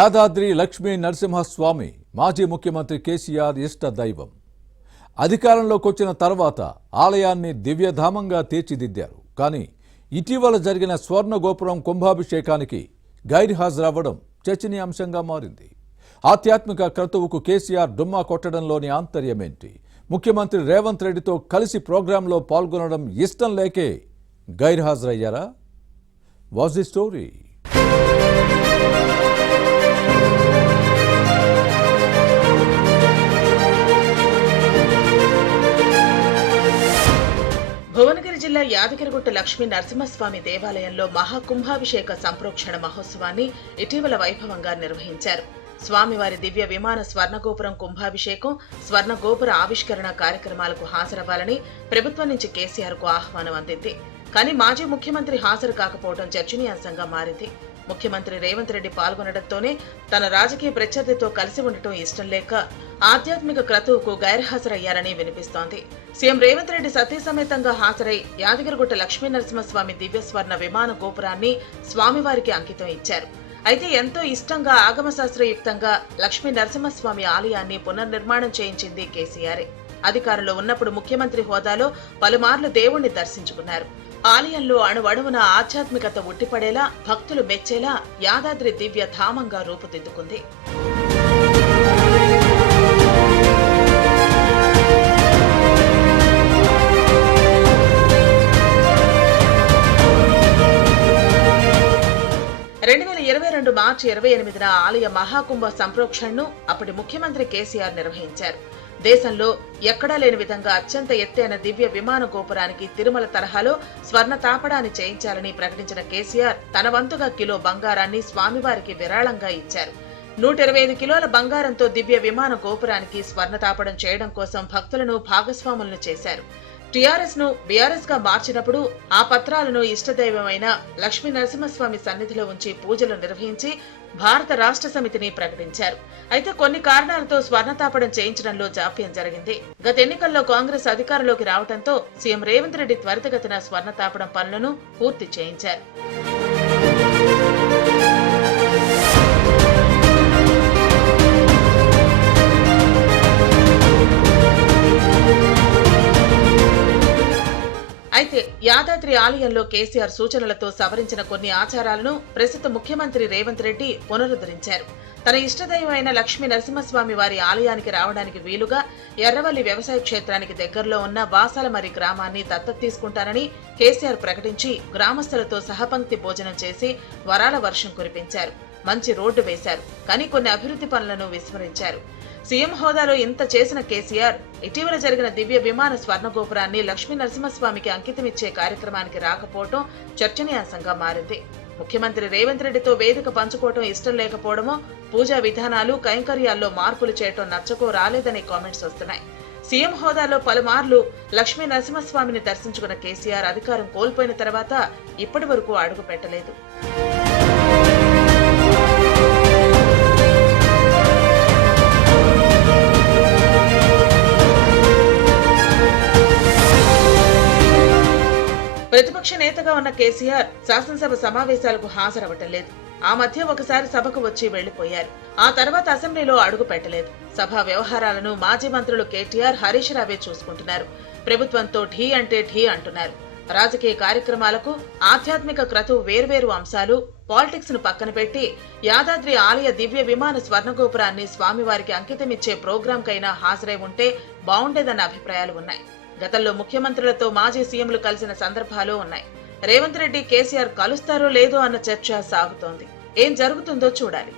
యాదాద్రి లక్ష్మీ నరసింహస్వామి మాజీ ముఖ్యమంత్రి కేసీఆర్ ఇష్ట దైవం. అధికారంలోకి వచ్చిన తర్వాత ఆలయాన్ని దివ్యధామంగా తీర్చిదిద్దారు. కానీ ఇటీవల జరిగిన స్వర్ణ గోపురం కుంభాభిషేకానికి గైర్హాజరవ్వడం చర్చనీయాంశంగా మారింది. ఆధ్యాత్మిక క్రతువుకు కేసీఆర్ డుమ్మా కొట్టడంలోని ఆంతర్యమేంటి? ముఖ్యమంత్రి రేవంత్ రెడ్డితో కలిసి ప్రోగ్రాంలో పాల్గొనడం ఇష్టం లేకే గైర్హాజరయ్యారా? Was the story? భువనగిరి జిల్లా యాదగిరిగుట్ట లక్ష్మీ నరసింహస్వామి దేవాలయంలో మహాకుంభాభిషేక సంప్రోక్షణ మహోత్సవాన్ని ఇటీవల వైభవంగా నిర్వహించారు. స్వామివారి దివ్య విమాన స్వర్ణగోపురం కుంభాభిషేకం, స్వర్ణగోపుర ఆవిష్కరణ కార్యక్రమాలకు హాజరవ్వాలని ప్రభుత్వం నుంచి కేసీఆర్ కు ఆహ్వానం అందింది. కానీ మాజీ ముఖ్యమంత్రి హాజరు కాకపోవడం చర్చనీయాంశంగా మారింది. ముఖ్యమంత్రి రేవంత్ రెడ్డి పాల్గొనడంతోనే తన రాజకీయ ప్రత్యర్థితో కలిసి ఉండటం ఇష్టం లేక ఆధ్యాత్మిక క్రతువుకు గైర్హాజరయ్యారని వినిపిస్తోంది. సీఎం రేవంత్ రెడ్డి సతీసమేతంగా హాజరై యాదగిరిగుట్ట లక్ష్మీ నరసింహస్వామి దివ్య స్వర్ణ విమాన గోపురాన్ని స్వామివారికి అంకితం ఇచ్చారు. అయితే ఎంతో ఇష్టంగా ఆగమశాస్త్రయుక్తంగా లక్ష్మీ నరసింహస్వామి ఆలయాన్ని పునర్నిర్మాణం చేయించింది కేసీఆర్. అధికారంలో ఉన్నప్పుడు ముఖ్యమంత్రి హోదాలో పలుమార్లు దేవుణ్ణి దర్శించుకున్నారు. ఆలయంలో అణువణువున ఆధ్యాత్మికత ఉట్టిపడేలా, భక్తులు మెచ్చేలా యాదాద్రి దివ్య ధామంగా రూపుదిద్దుకుంది. మార్చి 28న ఆలయ మహాకుంభ సంప్రోక్షణను అప్పటి ముఖ్యమంత్రి కేసీఆర్ నిర్వహించారు. దేశంలో ఎక్కడా లేని విధంగా అత్యంత ఎత్తైన దివ్య విమాన గోపురానికి తిరుమల తరహాలో స్వర్ణ తాపడాన్ని చేయించాలని ప్రకటించిన కేసీఆర్ తన వంతుగా కిలో బంగారాన్ని స్వామివారికి విరాళంగా ఇచ్చారు. 125 కిలోల బంగారంతో దివ్య విమాన గోపురానికి స్వర్ణ తాపడం చేయడం కోసం భక్తులను భాగస్వాములను చేశారు. టీఆర్ఎస్ ను బీఆర్ఎస్ గా మార్చినప్పుడు ఆ పత్రాలను ఇష్టదైవమైన లక్ష్మీ నరసింహస్వామి సన్నిధిలో ఉంచి పూజలు నిర్వహించి భారత రాష్ట్ర సమితిని ప్రకటించారు. అయితే కొన్ని కారణాలతో స్వర్ణతాపడం చేయించడంలో జాప్యం జరిగింది. గత ఎన్నికల్లో కాంగ్రెస్ అధికారంలోకి రావడంతో సీఎం రేవంత్ రెడ్డి త్వరితగతిన స్వర్ణతాపడం పనులను పూర్తి చేయించారు. అయితే యాదాద్రి ఆలయంలో కేసీఆర్ సూచనలతో సవరించిన కొన్ని ఆచారాలను ప్రస్తుత ముఖ్యమంత్రి రేవంత్ రెడ్డి పునరుద్ధరించారు. తన ఇష్టదైవమైన లక్ష్మీ నరసింహస్వామి వారి ఆలయానికి రావడానికి వీలుగా ఎర్రవల్లి వ్యవసాయ క్షేత్రానికి దగ్గరలో ఉన్న బాసాలమరి గ్రామాన్ని దత్తత తీసుకుంటానని కేసీఆర్ ప్రకటించి గ్రామస్తులతో సహపంక్తి భోజనం చేసి వరాల వర్షం కురిపించారు. మంచి రోడ్డు వేశారు. కానీ కొన్ని అభివృద్ధి పనులను విస్మరించారు. సీఎం హోదాలో ఇంత చేసిన కేసీఆర్ ఇటీవల జరిగిన దివ్య విమాన స్వర్ణగోపురాన్ని లక్ష్మీ నరసింహస్వామికి అంకితమిచ్చే కార్యక్రమానికి రాకపోవడం చర్చనీయాంశంగా మారింది. ముఖ్యమంత్రి రేవంత్ రెడ్డితో వేదిక పంచుకోవడం ఇష్టం లేకపోవడమో, పూజా విధానాలు కైంకర్యాల్లో మార్పులు చేయటం నచ్చకో రాలేదనే కామెంట్స్ వస్తున్నాయి. సీఎం హోదాలో పలుమార్లు లక్ష్మీ నరసింహస్వామిని దర్శించుకున్న కేసీఆర్ అధికారం కోల్పోయిన తర్వాత ఇప్పటి వరకు అడుగు పెట్టలేదు. ప్రతిపక్ష నేతగా ఉన్న కేసీఆర్ శాసనసభ సమావేశాలకు హాజరవ్వటం లేదు. ఆ మధ్య ఒకసారి సభకు వచ్చి వెళ్లిపోయారు. ఆ తర్వాత అసెంబ్లీలో అడుగు పెట్టలేదు. సభా వ్యవహారాలను మాజీ మంత్రులు కేటీఆర్, హరీష్ రావే చూసుకుంటున్నారు. ప్రభుత్వంతో ఢీ అంటే ఢీ అంటున్నారు. రాజకీయ కార్యక్రమాలకు ఆధ్యాత్మిక క్రతువు వేర్వేరు అంశాలు, పాలిటిక్స్ ను పక్కన పెట్టి యాదాద్రి ఆలయ దివ్య విమాన స్వర్ణగోపురాన్ని స్వామివారికి అంకితమిచ్చే ప్రోగ్రాంకైనా హాజరై ఉంటే బావుండేదన్న అభిప్రాయాలు ఉన్నాయి. గతంలో ముఖ్యమంత్రులతో మాజీ సీఎంలు కలిసిన సందర్భాలు ఉన్నాయి. రేవంత్ రెడ్డి, కేసీఆర్ కలుస్తారో లేదో అన్న చర్చ సాగుతోంది. ఏం జరుగుతుందో చూడాలి.